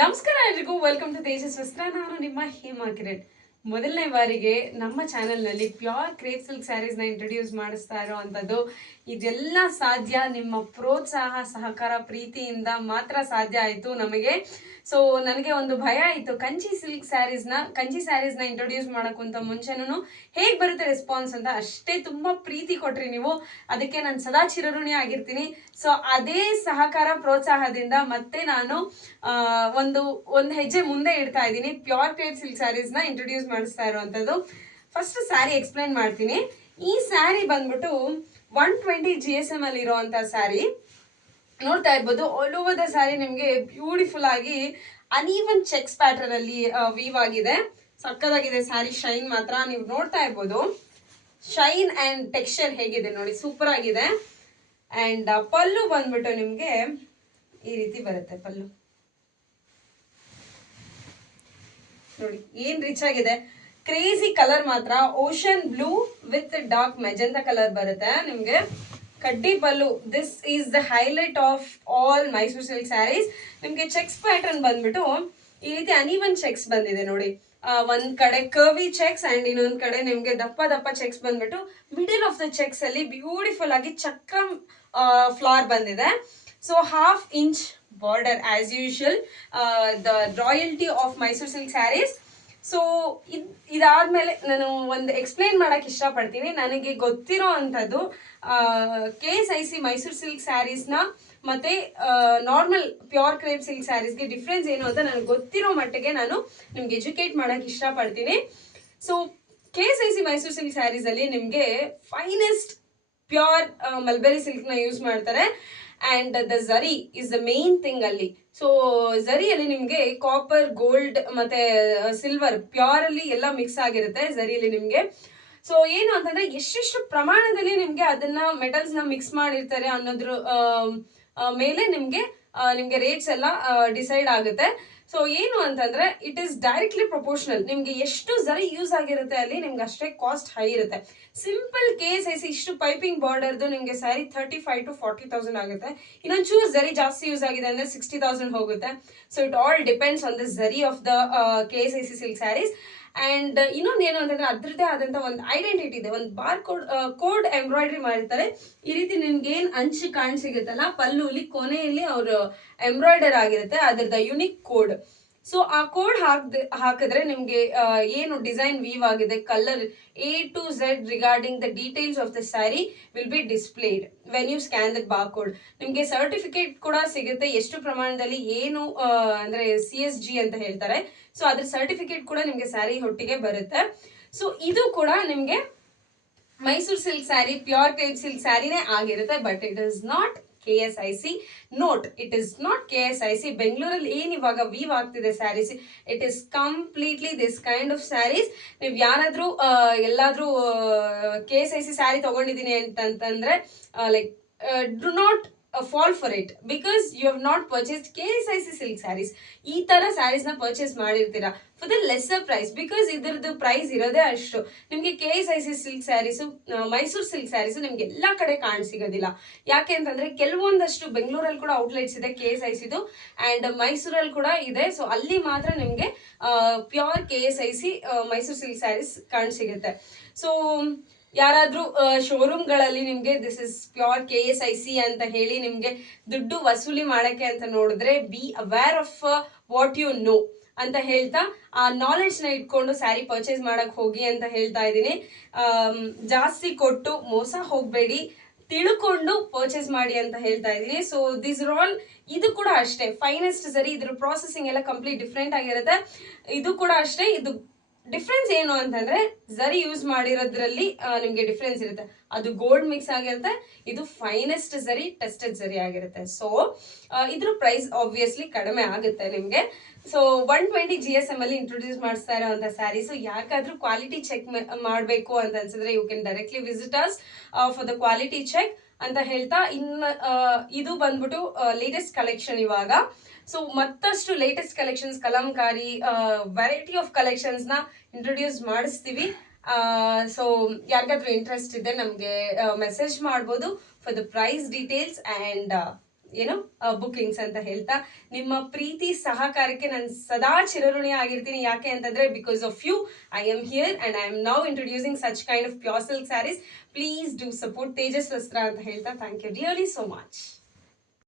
ನಮಸ್ಕಾರ ಎಲ್ರಿಗೂ, welcome to Tejas ವಸ್ತ್ರ. ನಾನು ನಿಮ್ಮ ಹೇಮಾ ಕಿರಣ್. ಮೊದಲನೇ ಬಾರಿಗೆ ನಮ್ಮ ಚಾನೆಲ್ನಲ್ಲಿ ಪ್ಯೂರ್ ಕ್ರೇಪ್ ಸಿಲ್ಕ್ ಸ್ಯಾರೀಸ್ನ ಇಂಟ್ರೊಡ್ಯೂಸ್ ಮಾಡಿಸ್ತಾ ಇರೋವಂಥದ್ದು. ಇದೆಲ್ಲ ಸಾಧ್ಯ ನಿಮ್ಮ ಪ್ರೋತ್ಸಾಹ, ಸಹಕಾರ, ಪ್ರೀತಿಯಿಂದ ಮಾತ್ರ ಸಾಧ್ಯ ಆಯಿತು ನಮಗೆ. ಸೊ ನನಗೆ ಒಂದು ಭಯ ಇತ್ತು, ಕಂಚಿ ಸ್ಯಾರೀಸ್ನ ಇಂಟ್ರೊಡ್ಯೂಸ್ ಮಾಡೋಕ್ಕಂತ ಮುಂಚೆನೂ ಹೇಗೆ ಬರುತ್ತೆ ರೆಸ್ಪಾನ್ಸ್ ಅಂತ. ಅಷ್ಟೇ ತುಂಬ ಪ್ರೀತಿ ಕೊಟ್ರಿ ನೀವು, ಅದಕ್ಕೆ ನಾನು ಸದಾ ಚಿರಋಣಿ ಆಗಿರ್ತೀನಿ. ಸೊ ಅದೇ ಸಹಕಾರ, ಪ್ರೋತ್ಸಾಹದಿಂದ ಮತ್ತೆ ನಾನು ಒಂದು ಹೆಜ್ಜೆ ಮುಂದೆ ಇಡ್ತಾ ಇದ್ದೀನಿ. ಪ್ಯೂರ್ ಕ್ರೇಪ್ ಸಿಲ್ಕ್ ಸ್ಯಾರೀಸ್ನ ಇಂಟ್ರೊಡ್ಯೂಸ್ ಮಾಡಿಸ್ತಾ ಇರುವಂಥದ್ದು. ಫಸ್ಟ್ ಸ್ಯಾರಿ ಎಕ್ಸ್ಪ್ಲೈನ್ ಮಾಡ್ತೀನಿ. ಈ ಸ್ಯಾರಿ ಬಂದ್ಬಿಟ್ಟು 120 GSM ಅಲ್ಲಿ ಇರೋವಂಥ ಸ್ಯಾರಿ. ನೋಡ್ತಾ ಇರ್ಬೋದು, ಆಲ್ ಓವರ್ ದ ಸ್ಯಾರಿ ನಿಮಗೆ ಬ್ಯೂಟಿಫುಲ್ ಆಗಿ ಅನ್ಈವನ್ ಚೆಕ್ಸ್ ಪ್ಯಾಟರ್ನ್ ಅಲ್ಲಿ ವೀವ್ ಆಗಿದೆ. ಸಕ್ಕದಾಗಿದೆ ಸ್ಯಾರಿ. ಶೈನ್ ಮಾತ್ರ ನೀವು ನೋಡ್ತಾ ಇರ್ಬೋದು, ಶೈನ್ ಅಂಡ್ ಟೆಕ್ಸ್ಚರ್ ಹೇಗಿದೆ ನೋಡಿ, ಸೂಪರ್ ಆಗಿದೆ. ಅಂಡ್ ಪಲ್ಲು ಬಂದ್ಬಿಟ್ಟು ನಿಮಗೆ ಈ ರೀತಿ ಬರುತ್ತೆ. ಪಲ್ಲು ನೋಡಿ ಏನ್ ರಿಚ್ ಆಗಿದೆ. ಕ್ರೇಜಿ ಕಲರ್ ಮಾತ್ರ, ocean blue with dark magenta colour ಬರುತ್ತೆ ನಿಮ್ಗೆ. ಕಡ್ಡಿ ಪಲ್ಲು, this is the highlight of all Mysuru silk saris. ನಿಮ್ಗೆ ಚೆಕ್ಸ್ ಪ್ಯಾಟರ್ನ್ ಬಂದ್ಬಿಟ್ಟು ಈ ರೀತಿ ಅನ್ಈವನ್ ಚೆಕ್ಸ್ ಬಂದಿದೆ ನೋಡಿ. ಒಂದ್ ಕಡೆ ಕರ್ವಿ ಚೆಕ್ಸ್ ಅಂಡ್ ಇನ್ನೊಂದ್ ಕಡೆ ನಿಮ್ಗೆ ದಪ್ಪ ದಪ್ಪ ಚೆಕ್ಸ್ ಬಂದ್ಬಿಟ್ಟು ಮಿಡಲ್ ಆಫ್ ದ ಚೆಕ್ಸ್ ಅಲ್ಲಿ ಬ್ಯೂಟಿಫುಲ್ ಆಗಿ ಚಕ್ರಂ ಫ್ಲವರ್ ಬಂದಿದೆ. So 1/2 inch border as usual, the royalty of Mysore silk sarees. So ಇದಾದ್ಮೇಲೆ ನಾನು ಒಂದು ಎಕ್ಸ್ಪ್ಲೈನ್ ಮಾಡಕ್ ಇಷ್ಟಪಡ್ತೀನಿ. ನನಗೆ ಗೊತ್ತಿರೋ ಅಂಥದ್ದು KSIC ಮೈಸೂರು ಸಿಲ್ಕ್ ಸ್ಯಾರೀಸ್ನ ಮತ್ತೆ ನಾರ್ಮಲ್ ಪ್ಯೂರ್ ಕ್ರೇಪ್ ಸಿಲ್ಕ್ ಸ್ಯಾರೀಸ್ಗೆ ಡಿಫ್ರೆನ್ಸ್ ಏನು ಅಂತ ನನಗೆ ಗೊತ್ತಿರೋ ಮಟ್ಟಿಗೆ ನಾನು ನಿಮ್ಗೆ ಎಜುಕೇಟ್ ಮಾಡಕ್ ಇಷ್ಟಪಡ್ತೀನಿ. So KSIC Mysuru silk sarees ಅಲ್ಲಿ ನಿಮ್ಗೆ ಫೈನೆಸ್ಟ್ ಪ್ಯೂರ್ ಮಲ್ಬೆರಿ ಸಿಲ್ಕ್ ನ ಯೂಸ್ ಮಾಡ್ತಾರೆ. And the zari is the main thing ಅಲ್ಲಿ. ಸೊ ಝರಿಯಲ್ಲಿ ನಿಮ್ಗೆ ಕಾಪರ್, ಗೋಲ್ಡ್ ಮತ್ತೆ ಸಿಲ್ವರ್ ಪ್ಯೂರ್ ಅಲ್ಲಿ ಎಲ್ಲ ಮಿಕ್ಸ್ ಆಗಿರುತ್ತೆ ಝರಿಯಲ್ಲಿ ನಿಮ್ಗೆ. ಸೊ ಏನು ಅಂತಂದ್ರೆ ಎಷ್ಟೆಷ್ಟು ಪ್ರಮಾಣದಲ್ಲಿ ನಿಮ್ಗೆ ಅದನ್ನ ಮೆಟಲ್ಸ್ ನ ಮಿಕ್ಸ್ ಮಾಡಿರ್ತಾರೆ ಅನ್ನೋದ್ರ ಮೇಲೆ ನಿಮ್ಗೆ ರೇಟ್ಸ್ ಎಲ್ಲ ಡಿಸೈಡ್ ಆಗುತ್ತೆ. ಸೊ ಏನು ಅಂತಂದ್ರೆ ಇಟ್ ಈಸ್ ಡೈರೆಕ್ಟ್ಲಿ ಪ್ರಪೋರ್ಷನಲ್. ನಿಮ್ಗೆ ಎಷ್ಟು ಝರಿ ಯೂಸ್ ಆಗಿರುತ್ತೆ ಅಲ್ಲಿ ನಿಮ್ಗೆ ಅಷ್ಟೇ ಕಾಸ್ಟ್ ಹೈ ಇರುತ್ತೆ. ಸಿಂಪಲ್ KSIC ಇಷ್ಟು ಪೈಪಿಂಗ್ ಬಾರ್ಡರ್ದು ನಿಮ್ಗೆ ಸ್ಯಾರಿ 35,000 to 40,000 ಆಗುತ್ತೆ. ಇನ್ನೊಂದು ಚೂರು ಝರಿ ಜಾಸ್ತಿ ಯೂಸ್ ಆಗಿದೆ ಅಂದ್ರೆ 60,000 ಹೋಗುತ್ತೆ. So it all depends on the zari of the KSIC silk sarees. And ಇನ್ನೊಂದು ಏನು ಅಂತಂದ್ರೆ ಅದ್ರದ್ದೇ ಆದಂತ ಒಂದು ಐಡೆಂಟಿಟಿ ಇದೆ. ಒಂದು ಬಾರ್ ಕೋಡ್ ಎಂಬ್ರಾಯ್ಡ್ರಿ ಮಾಡಿರ್ತಾರೆ. ಈ ರೀತಿ ನಿಮ್ಗೆ ಏನ್ ಅಂಚು ಕಾಣಿಸಿಗುತ್ತಲ್ಲ ಪಲ್ಲುಲಿ, ಕೊನೆಯಲ್ಲಿ ಅವ್ರು ಎಂಬ್ರಾಯ್ಡರ್ ಆಗಿರುತ್ತೆ, ಅದ್ರದ್ದು ಯುನಿಕ್ ಕೋಡ್. ಸೊ ಆ ಕೋಡ್ ಹಾಕಿದ್ರೆ ನಿಮ್ಗೆ ಏನು ಡಿಸೈನ್ ವೀವ್ ಆಗಿದೆ, colour A to Z regarding the details of the saree will be displayed when you scan the bar code. ನಿಮ್ಗೆ ಸರ್ಟಿಫಿಕೇಟ್ ಕೂಡ ಸಿಗುತ್ತೆ, ಎಷ್ಟು ಪ್ರಮಾಣದಲ್ಲಿ ಏನು ಅಂದ್ರೆ CSG ಅಂತ ಹೇಳ್ತಾರೆ. ಸೊ ಅದ್ರ ಸರ್ಟಿಫಿಕೇಟ್ ಕೂಡ ನಿಮ್ಗೆ ಸ್ಯಾರಿ ಒಟ್ಟಿಗೆ ಬರುತ್ತೆ. ಸೊ ಇದು ಕೂಡ ನಿಮ್ಗೆ Mysuru silk sari, pure crepe silk ಸ್ಯಾರಿನೇ ಆಗಿರುತ್ತೆ. But it is not KSIC. Not, it is not KSIC. ಬೆಂಗಳೂರಲ್ಲಿ ಏನ್ ಇವಾಗ ವೀವ್ ಆಗ್ತಿದೆ saris, it is completely this kind of saris. ನೀವು ಯಾರಾದ್ರೂ ಎಲ್ಲಾದ್ರೂ KSIC ಸ್ಯಾರಿ ತಗೊಂಡಿದ್ದೀನಿ ಅಂತಂದ್ರೆ like do not fall for it because you have not purchased KSIC silk sarees. ಈ ತರ ಸ್ಯಾರೀಸ್ ನ ಪರ್ಚೇಸ್ ಮಾಡಿರ್ತೀರಾ for the lesser price, because ಇದ್ರದ್ದು ಪ್ರೈಸ್ ಇರೋದೇ ಅಷ್ಟು. ನಿಮ್ಗೆ KSIC silk saris, Mysuru silk saris ನಿಮ್ಗೆ ಎಲ್ಲಾ ಕಡೆ ಕಾಣಿಸಿಗೋದಿಲ್ಲ. ಯಾಕೆ ಅಂತಂದ್ರೆ ಕೆಲವೊಂದಷ್ಟು ಬೆಂಗಳೂರಲ್ಲಿ ಕೂಡ ಔಟ್ಲೆಟ್ಸ್ ಇದೆ KSICದು, ಅಂಡ್ ಮೈಸೂರಲ್ಲಿ ಕೂಡ ಇದೆ. ಸೊ ಅಲ್ಲಿ ಮಾತ್ರ ನಿಮ್ಗೆ pure KSIC Mysuru silk saris ಕಾಣಿಸಿಗುತ್ತೆ. ಸೊ ಯಾರಾದ್ರೂ ಶೋರೂಮ್ಗಳಲ್ಲಿ ನಿಮ್ಗೆ ದಿಸ್ ಇಸ್ ಪ್ಯೂರ್ KSIC ಅಂತ ಹೇಳಿ ನಿಮ್ಗೆ ದುಡ್ಡು ವಸೂಲಿ ಮಾಡಕ್ಕೆ ಅಂತ ನೋಡಿದ್ರೆ, be aware of what you know ಅಂತ ಹೇಳ್ತಾ ಆ ನಾಲೆಡ್ಜ್ ನ ಇಟ್ಕೊಂಡು ಸ್ಯಾರಿ ಪರ್ಚೇಸ್ ಮಾಡಕ್ ಹೋಗಿ ಅಂತ ಹೇಳ್ತಾ ಇದ್ದೀನಿ. ಜಾಸ್ತಿ ಕೊಟ್ಟು ಮೋಸ ಹೋಗ್ಬೇಡಿ, ತಿಳ್ಕೊಂಡು ಪರ್ಚೇಸ್ ಮಾಡಿ ಅಂತ ಹೇಳ್ತಾ ಇದ್ದೀನಿ. ಸೊ ದಿಸ್ ಆಲ್, ಇದು ಕೂಡ ಅಷ್ಟೇ ಫೈನೆಸ್ಟ್ ಝರಿ. ಇದ್ರ ಪ್ರಾಸೆಸಿಂಗ್ ಎಲ್ಲ ಕಂಪ್ಲೀಟ್ ಡಿಫ್ರೆಂಟ್ ಆಗಿರುತ್ತೆ. ಇದು ಕೂಡ ಅಷ್ಟೇ. ಇದು ಡಿಫ್ರೆನ್ಸ್ ಏನು ಅಂತಂದ್ರೆ ಝರಿ ಯೂಸ್ ಮಾಡಿರೋದ್ರಲ್ಲಿ ನಿಮ್ಗೆ ಡಿಫ್ರೆನ್ಸ್ ಇರುತ್ತೆ. ಅದು ಗೋಲ್ಡ್ ಮಿಕ್ಸ್ ಆಗಿರುತ್ತೆ, ಇದು ಫೈನೆಸ್ಟ್ ಝರಿ, ಟೆಸ್ಟೆಡ್ ಝರಿ ಆಗಿರುತ್ತೆ. ಸೊ ಇದ್ರ ಪ್ರೈಸ್ ಆಬ್ವಿಯಸ್ಲಿ ಕಡಿಮೆ ಆಗುತ್ತೆ ನಿಮ್ಗೆ. ಸೊ 120 GSM ಅಲ್ಲಿ ಇಂಟ್ರೊಡ್ಯೂಸ್ ಮಾಡಿಸ್ತಾ ಇರೋಂಥ ಸ್ಯಾರೀಸ್. ಯಾಕಾದ್ರೂ ಕ್ವಾಲಿಟಿ ಚೆಕ್ ಮಾಡಬೇಕು ಅಂತ ಅನ್ಸಿದ್ರೆ you can directly visit us for the quality check ಅಂತ ಹೇಳ್ತಾ, ಇದು ಬಂದ್ಬಿಟ್ಟು ಲೇಟೆಸ್ಟ್ ಕಲೆಕ್ಷನ್ ಇವಾಗ. ಸೊ ಮತ್ತಷ್ಟು latest collections, Kalamkari variety of collections ನ ಇಂಟ್ರೊಡ್ಯೂಸ್ ಮಾಡಿಸ್ತೀವಿ. ಸೊ ಯಾರಿಗಾದ್ರೂ ಇಂಟ್ರೆಸ್ಟ್ ಇದೆ ನಮಗೆ ಮೆಸೇಜ್ ಮಾಡ್ಬೋದು for the price details and ಏನು ಬುಕಿಂಗ್ಸ್ ಅಂತ ಹೇಳ್ತಾ, ನಿಮ್ಮ ಪ್ರೀತಿ ಸಹಕಾರಕ್ಕೆ ನಾನು ಸದಾ ಚಿರಋಣಿ ಆಗಿರ್ತೀನಿ. ಯಾಕೆ ಅಂತಂದ್ರೆ because of you I am here and I am now introducing such kind of pure silk sarees. Please do support Tejas Vastra ಅಂತ ಹೇಳ್ತಾ thank you really so much.